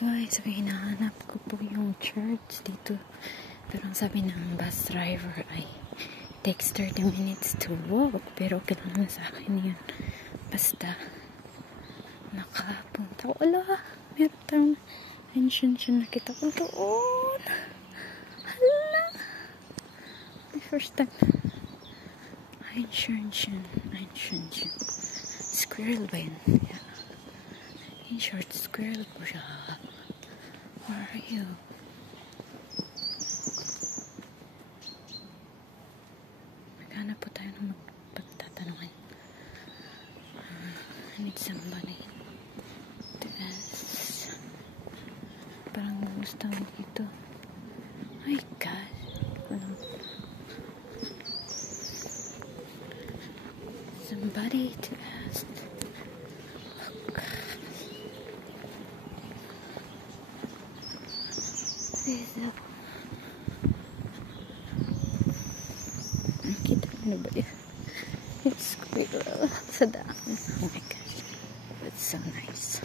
guys, so hinahanap ko po yung church dito. Pero ang sabi ng bus driver ay takes 30 minutes to walk. Pero okay lang sa akin yun. Basta nakapunta. Wala, meron tayong ancient nakita ko doon. Hala, my first time. Ancient squirrel ba yun? Yeah. In short, squirrel po siya. Where are you? Maghanap po tayo ng magpagtatanungan. I need somebody to ask. Parang gusto ko dito. My God. Somebody to ask. Look. Nakita mo ba yun? It's squirrel sa daan. Oh my gosh. That's so nice.